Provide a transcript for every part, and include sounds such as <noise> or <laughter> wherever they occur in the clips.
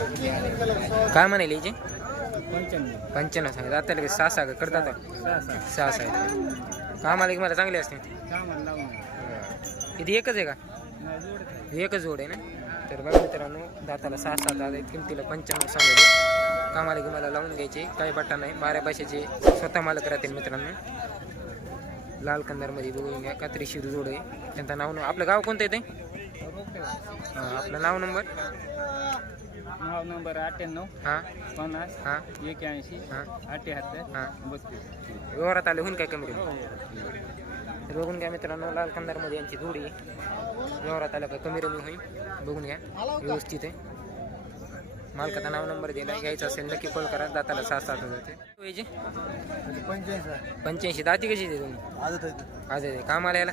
काय म्हणाले याचे पंच्याण्णव सांगितलं. आता लगेच सहा सहा का करतात सहा सहा सहा सहा कामाला की मला चांगले असते. किती एकच आहे का? एकच जोड आहे ना? तर बघा मित्रांनो दाताला सहा सात दादा किमतीला पंच्याण्णव सांगले कामाला की मला लावून घ्यायचे. काही बट्टा नाही. बाऱ्या पैशाचे स्वतः मालक राहतील मित्रांनो. लाल कंदारमध्ये बघून घ्या. कात्री शिरू जोड आहे. त्यांचं नाव नाव आपलं गाव कोणतं येते हां आपलं नाव नंबर? नाव नंबर अठ्ठ्याण्णव हां. पन्नास हां. एक्याऐंशी हां. अठ्ठ्याहत्तर हां. बत्तीस. व्यवहारात आले होईन काय कमी रेट तर बघून घ्या मित्रांनो लाल कंदारमध्ये यांची जोडी. आहे व्यवहारात आलं का कमी रमी होईल. बघून घ्या व्यवस्थित आहे. मालकाचा नाव नंबर दिला घ्यायचा असेल नक्की कॉल करा दाताला सहा सात हजार ते. वयाचे? पंच्याऐंशी पंच्याऐंशी दाती कशी आज आहे. कामाला याला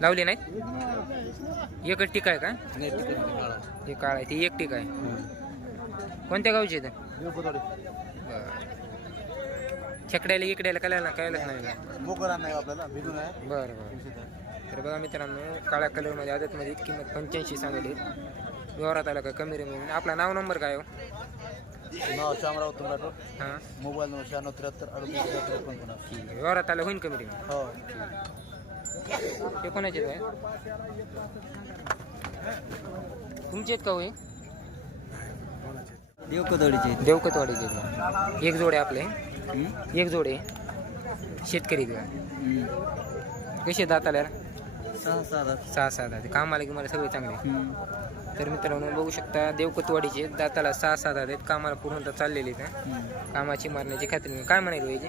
लावली नाही एकच टीका आहे का? हे काळ आहे ती एक टीका आहे. कोणत्या गावची आहे छकड्याला इकड्याला कळायला कळायलाच नाही नाही बरं बरं. तर बघा मित्रांनो काळ्या कलरमध्ये आदतमध्ये किंमत पंच्याऐंशी सांगली. व्यवहारात आला का कमी रे म्हणून. आपला नाव नंबर काय हो? नाव शामराव तुंडाटो हां. मोबाईल नंबर शहाण्णव त्र्याहत्तर अडतीस व्यवहारात आलं होईन कमी रे हो. ते कोणाचे आहे तुमचे आहेत का होई देवकदडीचे देवकतवाडीचे आहेत. का? एक जोडे आपले. एक जोडे. शेतकरी का? कसे दाताला? सहा सहा सहा सहा दाते कामाला की मला सगळे चांगले. तर मित्रांनो बघू शकता देवकतवाडीचे दाताला सहा सहा दात आहेत. कामाला पूर्णतः चाललेले आहेत कामाची मारण्याची खात्री नाही. काय म्हणायला पाहिजे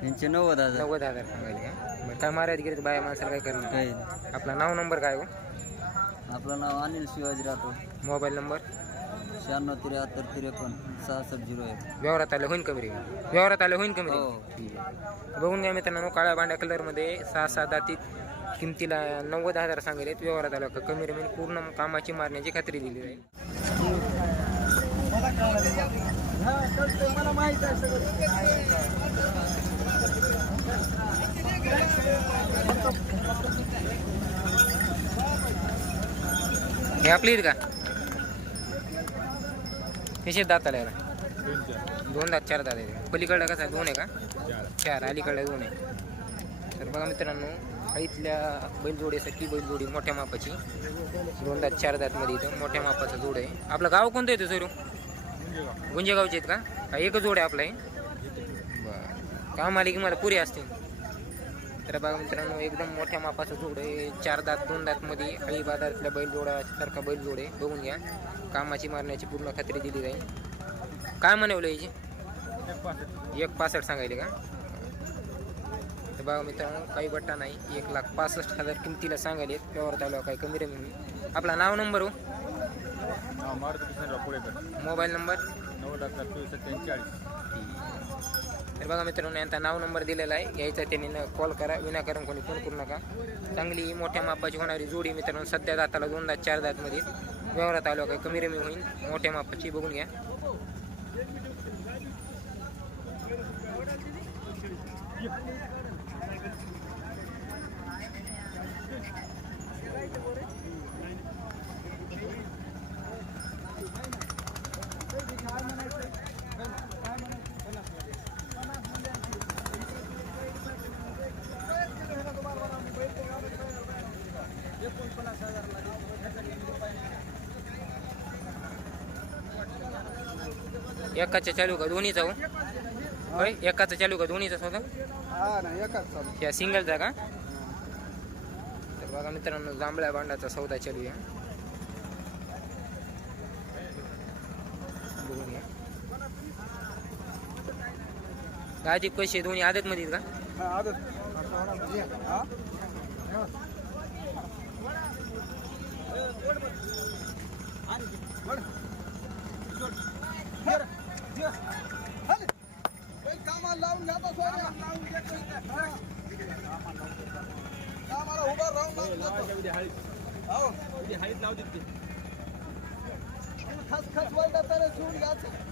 त्यांचे नव्वद हजार. नव्वद हजार सांगायले का? काय मारायला गेले तर बाया माणसाला काय करणार? काही आपला नाव नंबर काय हो? आपलं नाव अनिल शिवाजी राठोड. Mobile number? शहाण्णव त्र्याहत्तर त्रेपन्न सहासष्ट झिरो एक. व्यवहारात आलं होईन कमी रे व्यवहारात आलं होईन कमी रे हो. ठीक आहे बघून घ्या मित्रांनो काळ्या बांड्या कलरमध्ये सहा सहा दातीत किमतीला नव्वद हजार सांगेल व्यवहारात आलं का कमी रे पूर्ण कामाची मारण्याची खात्री दिली जाईल हे आपली का? कसे दात आले दोन दात चार दात आहेत. पलीकडला कसा आहे? दोन आहे का? चार. अलीकडला दोन आहे. तर बघा मित्रांनो इथल्या बैलजोडीसाठी बैलजोडी मोठ्या मापाची. दोन दात चार दातमध्ये इथं मोठ्या मापाचा जोड आहे. आपलं गाव कोणतं येतं सरू? गुंजेगावचे आहेत का? एकच जोड आहे आपलं हे? बरं. काम आले की मला पुरे असतील. तर बघा मित्रांनो एकदम मोठ्या मापाचा जोड आहे. चार दात दोन दातमध्ये अळी बाजारातल्या बैलजोडासारखा बैलजोड आहे. बघून घ्या. कामाची मारण्याची पूर्ण खात्री दिली जाईल. काय म्हणवलं याची एक पासष्ट सांगायले का? तर बघा मित्रांनो काही बट्टा नाही. एक लाख पासष्ट हजार किमतीला सांगायले व्यवहार आलो काही कमी रे म्हणून आपला नाव नंबर हो? Mobile number? अकरा चोवीस सत्त्याऐंशी तर बघा मित्रांनो यांचा नाव नंबर दिलेला आहे. यायचा त्यांनी कॉल करा. विनाकारण कोणी फोन करू नका. चांगली मोठ्या मापाची होणारी जोडी मित्रांनो. सध्या दाताला दोन दात चार दातमध्ये व्यवहारात आलो काय कमी रमी होईल. मोठ्या मापाची बघून घ्या. एकाचा चालू का दोन्हीचा हो? होय एकाचा चालू का दोन्हीचा स्वतः हा नाही एकाच चालू. या सिंगलचा का? तर बघा मित्रांनो जांभळ्या बांडाचा सौदा चालू घ्या. गाजी पैसे दोन्ही आदत. मध्ये का हा आदत हा कामाला लावून जातो कामाला उभा राहून हो खस खस वळला तर सोडून घ्यायचं पहिले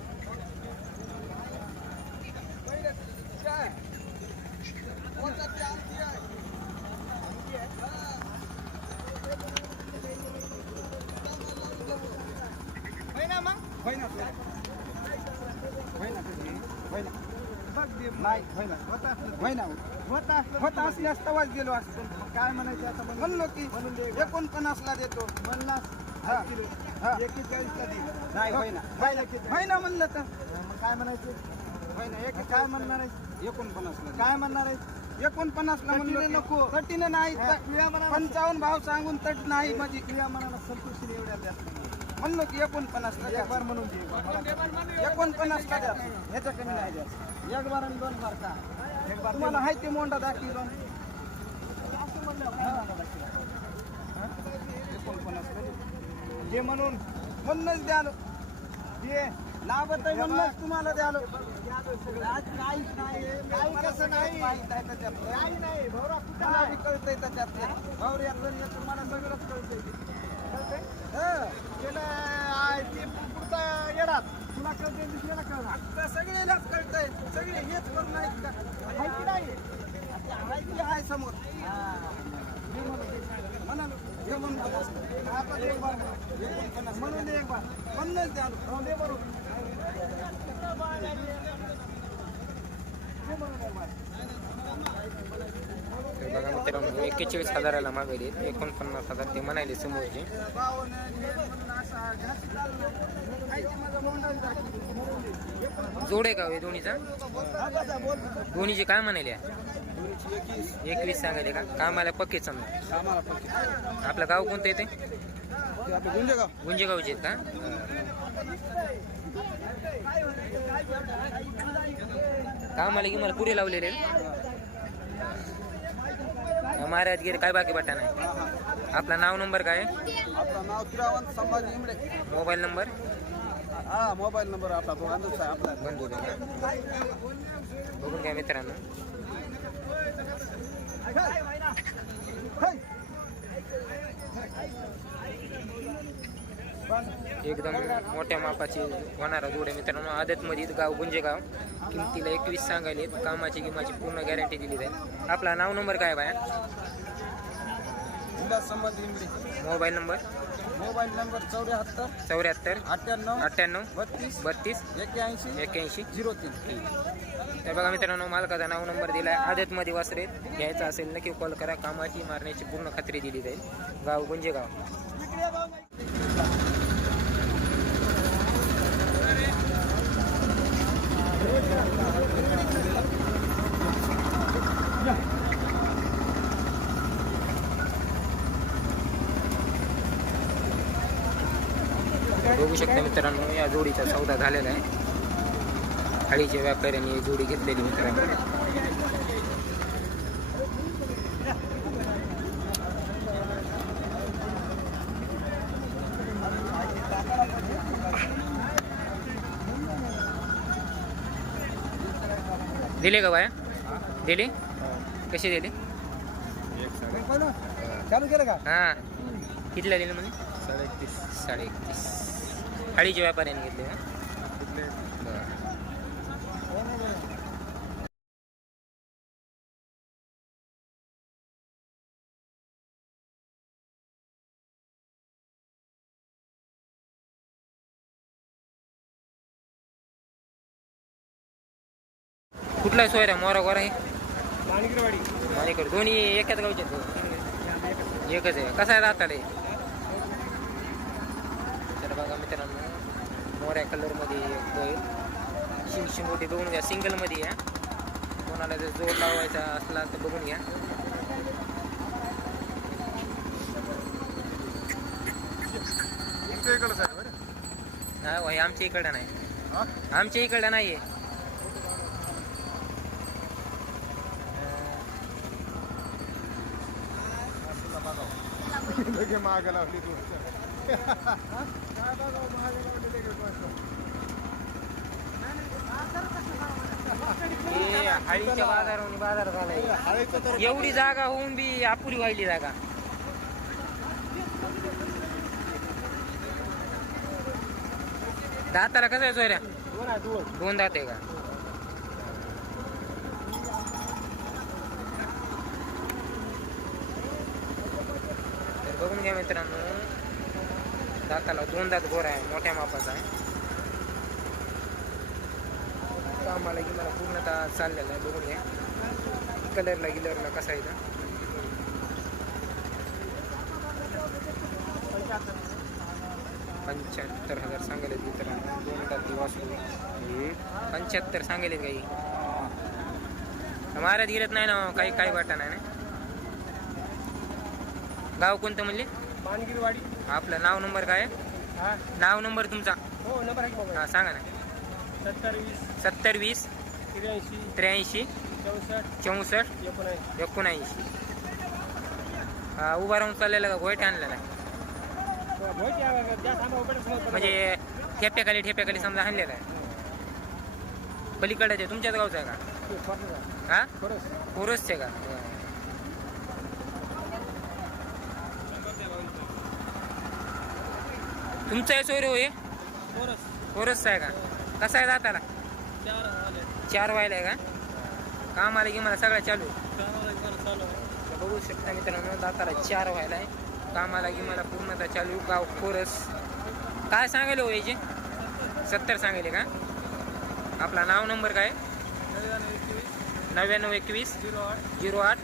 होत असल्यास तवाच गेलो असतो. काय म्हणायचं आता म्हणलो की एकोणपन्नासला देतो. पन्नास? एकेचाळीसला दे. नाही होईना होईना म्हणलं तर. मग काय म्हणायचं? होईना एक काय म्हणणार आहे एकोणपन्नासला काय म्हणणार आहे एकोणपन्नासला म्हणलं नको. तटीनं नाही पंचावन्न भाव सांगून तट नाही म्हणजे क्रिया मनाला संतुष्टी एवढ्या म्हणलो की एकोणपन्नासला एक बार म्हणून दे. एकोणपन्नासला द्या. ह्याच्या कमी नाही द्या. एक बार आणि दोन बार का? तुम्हाला आहे ते मोंडा दाखवलं जे म्हणून म्हणूनच द्यालो. जे लाभत आहे म्हणूनच तुम्हाला द्यालो. आज काहीच नाही. काही कसं नाही. काही नाही. भवरा कुठं कळतंय त्याच्यात. भवऱ्यातलं हे तुम्हाला सगळंच कळतंय. कळतंय? हं. पुढचा येडात तुला कळतंय दुसऱ्याला कळणार आता सगळ्यालाच कळतंय. सगळे हेच करून आहेत का? आहे की नाही. आहे की आहे समोर. हे म्हणालो एक बार. एकोणपन्नास म्हणून दे एक बार. म्हणूनच द्या हो, दे बरोबर. तर बघा मित्रांनो एक्केचाळीस हजाराला मागवले. एकोणपन्नास हजार ते म्हणाले समोरचे. जोड आहे का हो हे दोन्हीचा? दोन्हीचे काय म्हणाले? एकवीस सांगायले का? कामाला पक्के समजा आपलं गाव कोणतं येते गुंजेगावचे आहेत का? कामाला की मला पुढे लावलेले महाराज गिरे काय बाकी बटा नाही. आपला नाव नंबर काय मोबाईल नंबर? हा मोबाईल नंबर आपला तो आहे आपला. बंधू बघून घ्या मित्रांनो. एकदम मोठ्या मापाची होणारा जोडे मित्रांनो. आदतमध्ये गाव गुंजेगाव. किमतीला एकवीस सांगायले कामाची किंमाची पूर्ण गॅरंटी दिली जाईल आपला नाव नंबर काय बाया? Mobile number? मोबाईल नंबर चौऱ्याहत्तर चौऱ्याहत्तर अठ्ठ्याण्णव अठ्ठ्याण्णव बत्तीस बत्तीस एक्क्याऐंशी एक्क्याऐंशी झिरो तीन. तर बघा मित्रांनो मालकाचा नाव नंबर दिला आहे आदतमध्ये वासरेत घ्यायचा असेल नक्की कॉल करा. कामाची मारण्याची पूर्ण खात्री दिली जाईल. गाव गुंजेगाव बघू शकता मित्रांनो या जोडीचा सौदा झालेला आहे. थाळीच्या व्यापाऱ्यांनी ही जोडी घेतलेली मित्रांनो. दिले का बाया? दिले? कसे दिले? चालू केलं का? हा. कितीला दिले म्हणजे साडे एकतीस साडे एकतीस थाळीच्या व्यापाऱ्याने घेतले ना कुठला सोय सोयरा मोरा गोरा आहे? माणिकडे दोन्ही एकाच गावचे आहेत एकच आहे. कसा आहे दाताले तर बघा मित्रांनो. मोऱ्या कलरमध्ये एक बैल. शिंग शिंगोटी बघून घ्या सिंगलमध्ये या. कोणाला जर जोड लावायचा असला तर बघून घ्या. हा भाई आमच्या इकडं नाही. आमच्या इकडं नाही आहे <laughs> हे हळीच्या बाजारावरून बाजार झाला एवढी जागा होऊन बी अपुरी व्हायली जागा. दाताला कसं आहे सोयऱ्या? दोन दात आहे का? बघून घ्या मित्रांनो. दाताला दोन दात गोरा आहे मोठ्या मापाचा आहे. कामाला की मला पूर्णतः चाललेला आहे बघून घ्या. कलरला गिलरला कसा आहे. पंच्याहत्तर हजार सांगेल मित्रांनो. दोन दाती वासरू पंच्याहत्तर सांगेल काही. महाराज गिरत नाही ना काही काही वाटा नाही ना. गाव कोणतं म्हणले? मानगिरवाडी. आपलं नाव नंबर काय? हा. नाव नंबर तुमचा? हो नंबर आहे मोबाईल हा सांगा ना. सत्तर वीस. सत्तर वीस. त्र्याऐंशी. त्र्याऐंशी. चौसष्ट. चौसष्ट. एकोणऐंशी. एकोणऐंशी. हा उभा राहून चाललेला का? गोयट आणलेला? आहे म्हणजे ठेप्याखाली ठेप्याखाली समजा आणलेला आहे. पलीकडचे तुमच्याच गावचा आहे का? हा? कोरसचे का? तुमचं आहे सोयरे होय कोरसचा आहे का? कसा आहे दाताला? चार व्हायला आहे का? काम आलं की मला सगळं चालू आहे. बघू शकता मित्रांनो दाताला चार व्हायला आहे. कामाला की मला पूर्णतः चालू गाव कोरस. काय सांगायला हो याचे? सत्तर सांगायले का? आपला नाव नंबर काय? नव्याण्णव एकवीस. झिरो आठ.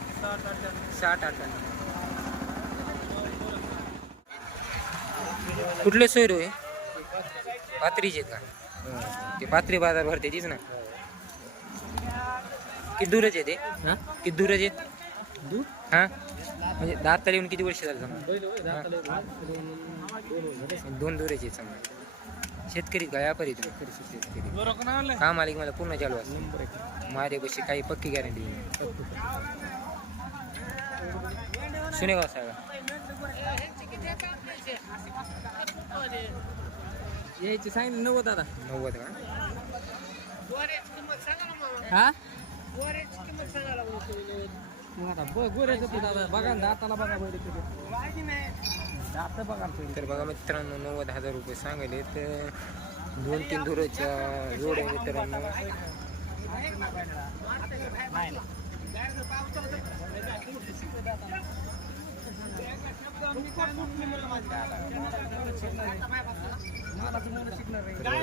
साठ आठ कुठले सोयरे होय? पात्रीचे आहेत का? ते पात्री बाजार भरते तीच ना. किती दूरच आहे ते किती दूरच? आहे हा? म्हणजे दात येऊन किती वर्ष झालं समजा? दोन दूरच आहेत समजा. शेतकरी का व्यापारी? शेतकरी काम आले. की मला पूर्ण चालू असतं. माझ्या कशी काही पक्की गॅरंटी सुनेगाव साहेब यायची सांगितलं नव्वद दादा नव्वद का? हा? आता बघ गोऱ्याचं ते दादा बघा ना दाताला बघा बैल दात बघा पहिले. तर बघा मित्रांनो नव्वद हजार रुपये सांगले तर दोन तीन धुराच्या जोड आहे मित्रांनो.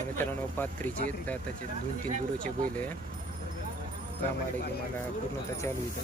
मित्रांनो पात्रीचे त्याचे दोन तीन गुरुचे बैल आहे. कामाला की मला पूर्णतः चालू इथं.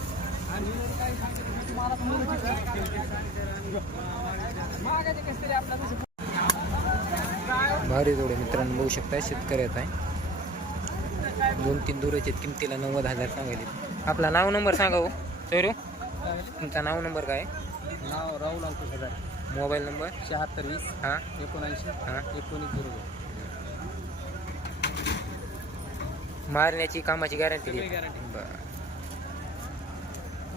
भारी जोडे मित्रांनो बघू शकता शेतकऱ्यात आहे. दोन तीन दुराचे किमतीला नव्वद हजार सांगायले. आपला नाव नंबर सांगा हो. सोयरू तुमचा नाव नंबर काय? नाव राहुल अंकुश हजार. Mobile number? शहात्तर वीस हां. एकोणऐंशी हां. एकोणीस झिरो मारण्याची कामाची गॅरंटी सगळी guarantee.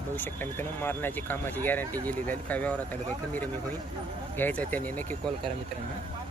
बघू शकता मित्रांनो मारण्याची कामाची गॅरंटी दिली जाईल. काय व्यवहारात आलं काय कमी रमी होईल घ्यायचं त्याने नक्की कॉल करा मित्रांनो.